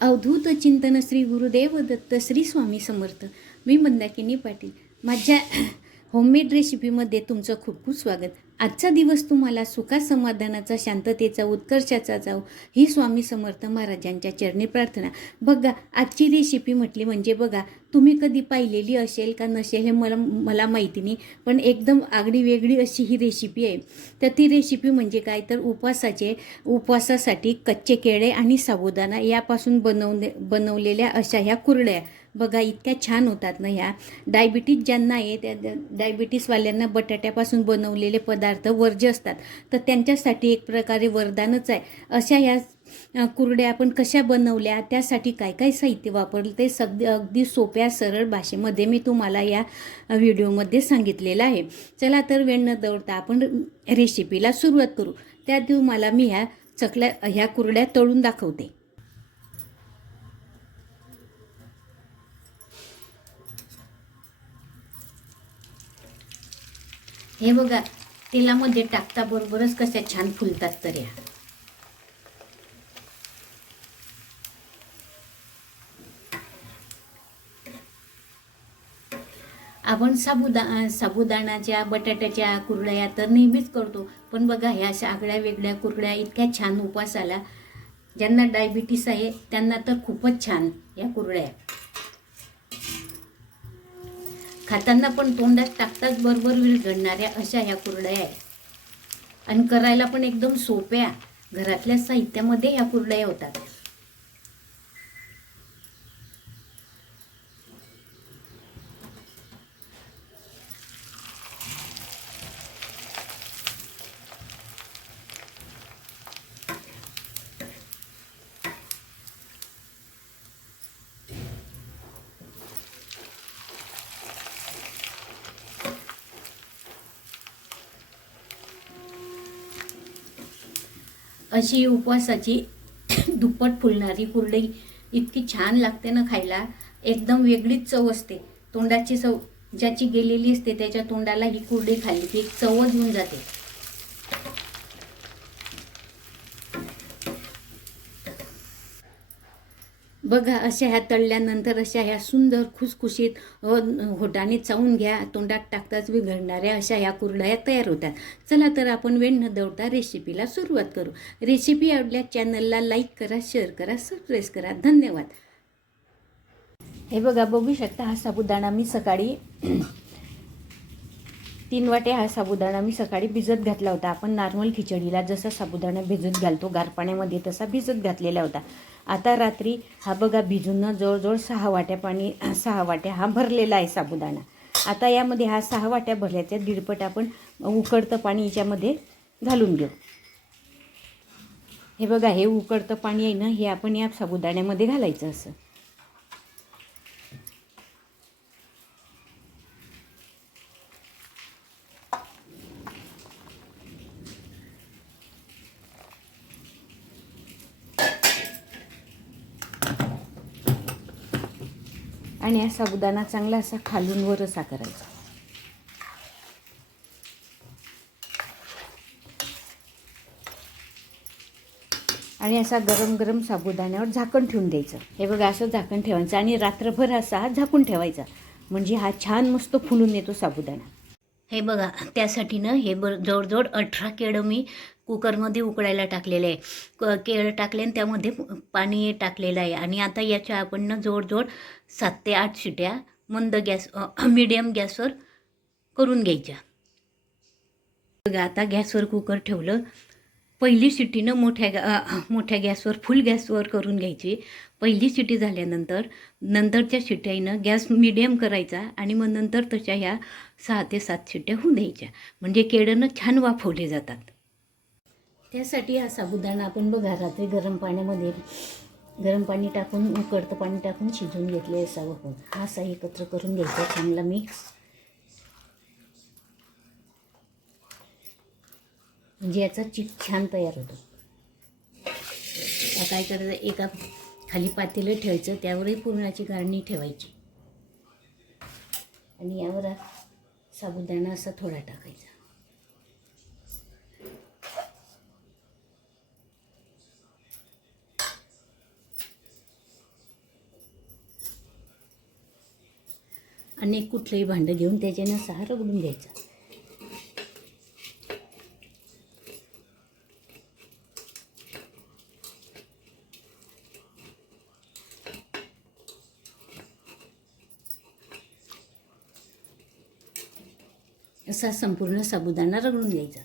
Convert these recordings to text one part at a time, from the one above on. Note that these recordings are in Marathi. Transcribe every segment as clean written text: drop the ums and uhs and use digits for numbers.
अवधूत चिंतन श्री गुरुदेव दत्त श्री स्वामी समर्थ. मी मंदाकिनी पाटील. माझ्या होममेड रेसिपीमध्ये तुमचं खूप खूप स्वागत. आजचा दिवस तुम्हाला सुखा समाधानाचा, शांततेचा, उत्कर्षाचा जाऊ ही स्वामी समर्थ महाराजांच्या चरणी प्रार्थना. बघा, आजची रेसिपी म्हटली म्हणजे बघा, तुम्ही कधी पाहिलेली असेल का नसेल हे मला माहिती नाही, पण एकदम आगळी वेगळी अशी ही रेसिपी आहे. तर ती रेसिपी म्हणजे काय, तर उपवासासाठी कच्चे केळे आणि साबुदाणा यापासून बनवलेल्या अशा ह्या कुरड्या. बघा, इतक्या छान होतात ना ह्या. डायबिटीज ज्यांना आहे त्या डायबिटीसवाल्यांना बटाट्यापासून बनवलेले पदार्थ वर्ज्य असतात, तर त्यांच्यासाठी एक प्रकारे वरदानच आहे. अशा ह्या कुरड्या आपण कशा बनवल्या, त्यासाठी काय काय साहित्य वापरलं ते अगदी सोप्या सरळ भाषेमध्ये मी तुम्हाला या व्हिडिओमध्ये सांगितलेलं आहे. चला तर वेळ न दवडता आपण रेसिपीला सुरुवात करू. त्या तुम्हाला मी ह्या कुरड्या तळून दाखवते. हे बघा, तेलामध्ये टाकता बरोबरच कशा छान फुलतात तर या. आपण साबुदाणाच्या बटाट्याच्या कुरड्या तर नेहमीच करतो, पण बघा ह्या अशा आगळ्या वेगळ्या कुरड्या इतक्या छान उपवासाला. ज्यांना डायबिटीस आहे त्यांना तर खूपच छान या कुरड्या. खाताना पण तोंडात टाकताच बरोबर विरघळणाऱ्या अशा ह्या कुरड्या आहे. आणि करायला पण एकदम सोप्या, घरातल्या साहित्यामध्ये ह्या कुरड्या होतात. अशी उपवासाची दुप्पट फुलणारी कुरडई इतकी छान लागते ना खायला, एकदम वेगळीच चव असते. तोंडाची चव ज्याची गेलेली असते त्याच्या तोंडाला ही कुरडई खाल्ली की एक चवच येऊन जाते. बघा, अशा ह्या तळल्यानंतर अशा ह्या सुंदर खुसखुशीत होटाने चावून घ्या, तोंडात टाकताच विघळणाऱ्या अशा ह्या कुरडया तयार होतात. चला तर आपण वेळ न दवडता रेसिपीला सुरुवात करू. रेसिपी आवडल्यास चॅनलला लाईक करा, शेअर करा, सबस्क्राईब करा. धन्यवाद. हे बघा, बघू शकता हा साबुदाणा मी सकाळी 3 वाट्या हा साबुदाणा मी सकाळी भिजत घातला होता. आपण नॉर्मल खिचडीला जसा साबुदाणा भिजत घालतो गार पाण्यामध्ये तसा भिजत घातलेला होता. आता रात्री हा बघा भिजून जवळजवळ 6 वाट्या हा भरलेला आहे साबुदाणा. आता यामध्ये हा 6 वाट्या भरल्याच्या दीडपट आपण उकळतं पाणी याच्यामध्ये घालून घेऊ. हे बघा, हे उकळतं पाणी आहे ना, हे आपण या साबुदाण्यामध्ये घालायचं असं. आणि हा साबुदाणा चांगला असा खालून वर असा करायचा. आणि असा गरम गरम साबुदाण्यावर झाकण ठेवून द्यायचं. हे बघा, असं झाकण ठेवायचं आणि रात्रभर असा झाकून ठेवायचा, म्हणजे हा छान मस्त फुलून येतो साबुदाणा. हे बघा, त्यासाठी ना हे जवळजवळ 18 केळं मी कुकरमध्ये उकळायला टाकलेलं आहे. केळं टाकले आणि त्यामध्ये पाणी टाकलेलं आहे. आणि आता याच्या आपण ना जवळजवळ 7 ते 8 शिट्या मंद गॅस मीडियम गॅसवर करून घ्यायच्या. बघा, आता गॅसवर कुकर ठेवलं. पहिली शिट्टीनं मोठ्या गॅसवर फुल गॅसवर करून घ्यायची. पहिली शिट्टी झाल्यानंतर नंतरच्या शिट्ट्यानं गॅस मीडियम करायचा आणि मग नंतर तशा ह्या 6 ते 7 शिट्ट्या होऊन द्यायच्या, म्हणजे केळं छान वाफवले जातात. त्यासाठी हा साबुदाणा आपण बघा रात्री गरम पाणी टाकून उकळतं पाणी टाकून शिजवून घेतले असावं. हा असा एकत्र करून घ्यायचा चांगला मिक्स, म्हणजे याचा चिक छान तयार होतो. काय करायचं, एका खाली पातेलं ठेवायचं, त्यावरही पुरणाची गाळणी ठेवायची आणि यावर साबुदाणा असा थोडा टाकायचा. आणि कुठलंही भांडं घेऊन त्याच्यानं असा रगडून घ्यायचा. असा संपूर्ण साबुदाणा रगडून घ्यायचा.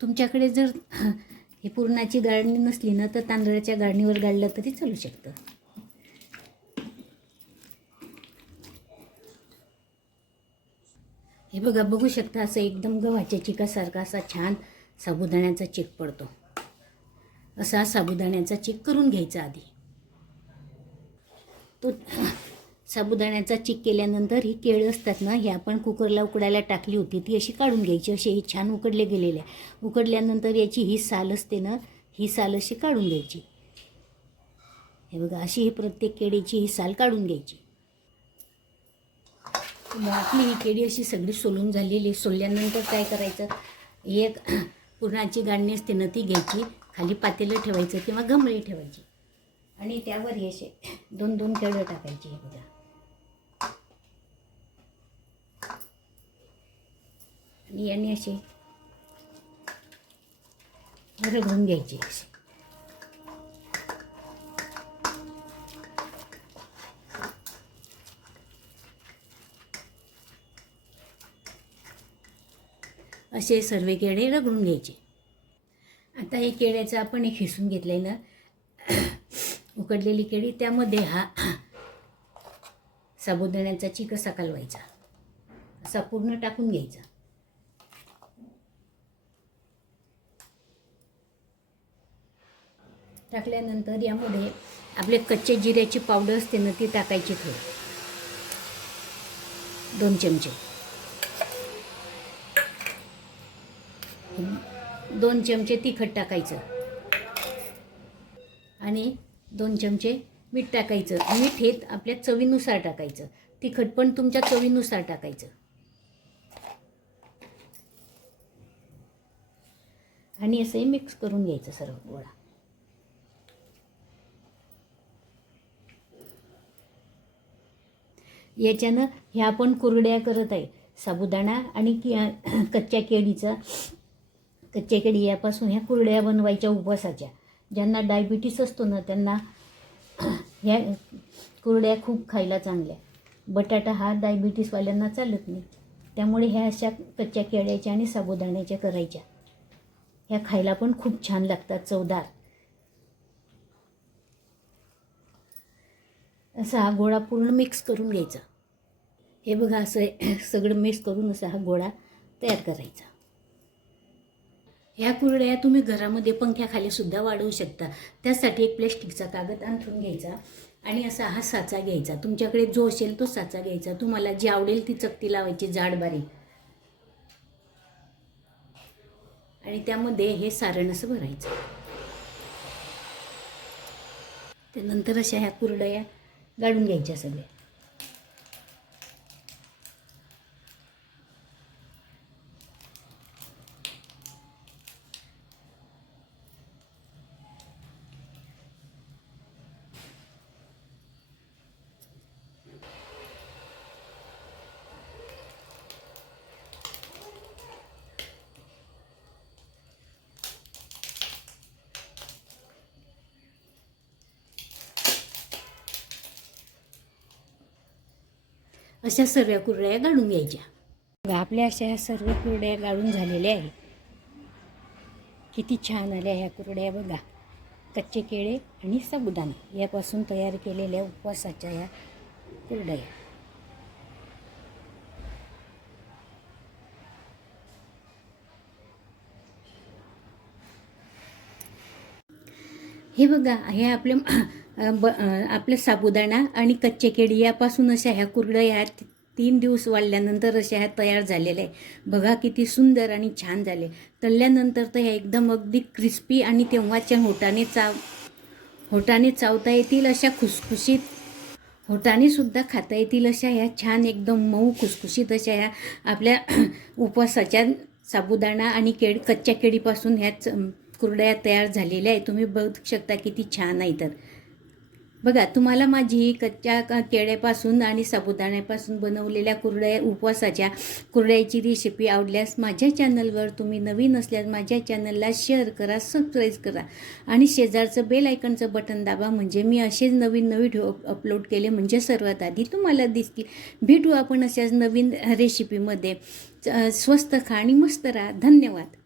तुमच्याकडे जर हे पुरणाची गाळणी नसली ना तर तांदळाच्या गाळणीवर गाळलं तरी चालू शकतं. हे बघा, बघू शकता असं एकदम गव्हाच्या चिकासारखा असा छान साबुदाण्याचा चिक पडतो. असा साबुदाण्याचा चिक करून घ्यायचा आधी. तो साबुदाण्याचा चिक केल्यानंतर ही केळं असतात ना, ही आपण कुकरला उकडायला टाकली होती ती अशी काढून घ्यायची. असे ही छान उकडले गेलेले. उकडल्यानंतर याची ही साल असते ना, ही साल अशी काढून घ्यायची. हे बघा, अशी ही प्रत्येक केळीची ही साल काढून घ्यायची. आपली ही केळी अशी सगळी सोलून झालेली. सोलल्यानंतर काय करायचं, एक पुरणाची गाळणी असते ना ती घ्यायची, खाली पातेलं ठेवायचं किंवा गमळी ठेवायची आणि त्यावर हे असे 2-2 केळं टाकायची. हे बघा, आणि याने असे रगडून घ्यायचे. असे सर्व केळे रगडून घ्यायचे. आता हे केळ्याचं आपण हे खिसून घेतलं आहे ना उकडलेली केळी, त्यामध्ये हा साबुदाण्याचा चिक असा कालवायचा, असा पूर्ण टाकून घ्यायचा. टाकल्यानंतर यामध्ये आपले कच्चे जिऱ्याची पावडर असते ना ती टाकायची, थोडी 2 चमचे. 2 चमचे तिखट टाकायचं आणि 2 चमचे मीठ टाकायचं. मीठ हे आपल्या चवीनुसार टाकायचं, तिखट पण तुमच्या चवीनुसार टाकायचं. आणि असंही मिक्स करून घ्यायचं सर्व गोळा. याच्यानं ह्या आपण कुरड्या करत आहे साबुदाणा आणि कच्च्या केळी यापासून ह्या कुरड्या बनवायच्या उपवासाच्या. ज्यांना डायबिटीस असतो ना त्यांना ह्या कुरड्या खूप खायला चांगल्या. बटाटा हा डायबिटीसवाल्यांना चालत नाही, त्यामुळे ह्या अशा कच्च्या केळ्याच्या आणि साबुदाण्याच्या करायच्या. ह्या खायला पण खूप छान लागतात, चवदार. असा हा गोळा पूर्ण मिक्स करून घ्यायचा. हे बघा, असं सगळं मिक्स करून असा हा गोळा तयार करायचा. ह्या कुरड्या तुम्ही घरामध्ये पंख्याखाली सुद्धा वाढवू शकता. त्यासाठी एक प्लॅस्टिकचा कागद अंथरून घ्यायचा आणि असा हा साचा घ्यायचा. तुमच्याकडे जो असेल तो साचा घ्यायचा. तुम्हाला जी आवडेल ती चकती लावायची जाड बारीक, आणि त्यामध्ये हे सारण असं भरायचं. त्यानंतर अशा ह्या कुरड्या गाळून घ्यायच्या सगळ्या. अशा सर्व कुरड्या गाळून घ्यायच्या. आपल्या अशा ह्या सर्व कुरड्या गाळून झालेल्या आहे. किती छान आल्या ह्या कुरड्या बघा. कच्चे केळे आणि साबुदाणा यापासून तयार केलेल्या उपवासाच्या या कुरडया. हे बघा, हे आपलं साबुदाणा आणि कच्चे केळी यापासून अशा ह्या कुरडया ह्या 3 दिवस वाळल्यानंतर अशा ह्या तयार झालेल्या आहे. बघा किती सुंदर आणि छान झाले. तळल्यानंतर तर ह्या एकदम अगदी क्रिस्पी आणि तेव्हाच्या होटाने चावता येतील अशा खुसखुशीत, होटाने सुद्धा खाता येतील अशा ह्या छान एकदम मऊ खुसखुशीत अशा ह्या आपल्या उपवासाच्या साबुदाणा आणि कच्च्या केळीपासून ह्या कुरडया तयार झालेल्या आहे. तुम्ही बघू शकता किती छान आहे. तर बघा, तुम्हाला माझी ही कच्च्या केळ्यापासून आणि साबुदाण्यापासून बनवलेल्या उपवासाच्या कुरड्याची रेसिपी आवडल्यास माझ्या चॅनलवर तुम्ही नवीन असल्यास माझ्या चॅनलला शेअर करा, सबस्क्राईब करा आणि शेजारचं बेल आयकनचं बटन दाबा, म्हणजे मी असेच नवीन व्हिडिओ अपलोड केले म्हणजे सर्वात आधी तुम्हाला दिसतील. भेटू आपण अशाच नवीन रेसिपीमध्ये. स्वस्त खा आणि मस्त राहा. धन्यवाद.